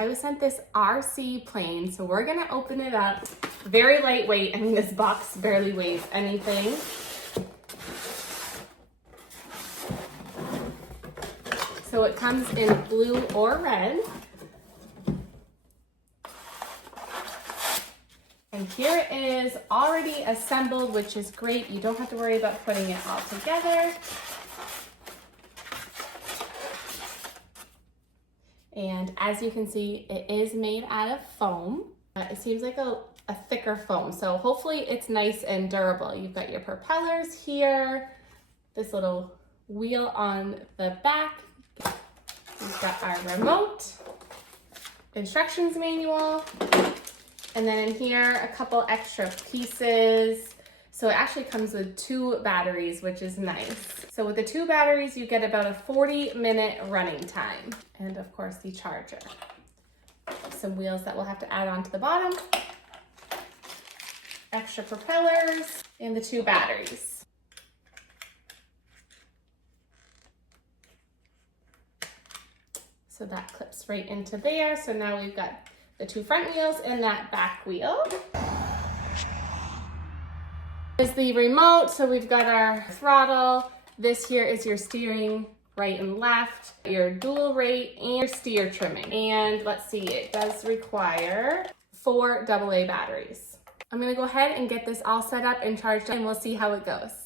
I was sent this RC plane, so we're gonna open it up. Very lightweight. I mean, this box barely weighs anything. So it comes in blue or red. And here it is already assembled, which is great. You don't have to worry about putting it all together. And as you can see, it is made out of foam. It seems like a thicker foam, so hopefully it's nice and durable. You've got your propellers here, this little wheel on the back. We've got our remote, instructions manual, and then in here, a couple extra pieces. So it actually comes with 2 batteries, which is nice. So with the 2 batteries, you get about a 40-minute running time. And of course, the charger. Some wheels that we'll have to add onto the bottom. Extra propellers, and the 2 batteries. So that clips right into there. So now we've got the 2 front wheels and that back wheel. Is the remote, so we've got our throttle. This here is your steering, right and left, your dual rate, and your steer trimming. And let's see, it does require 4 AA batteries. I'm gonna go ahead and get this all set up and charged up, and we'll see how it goes.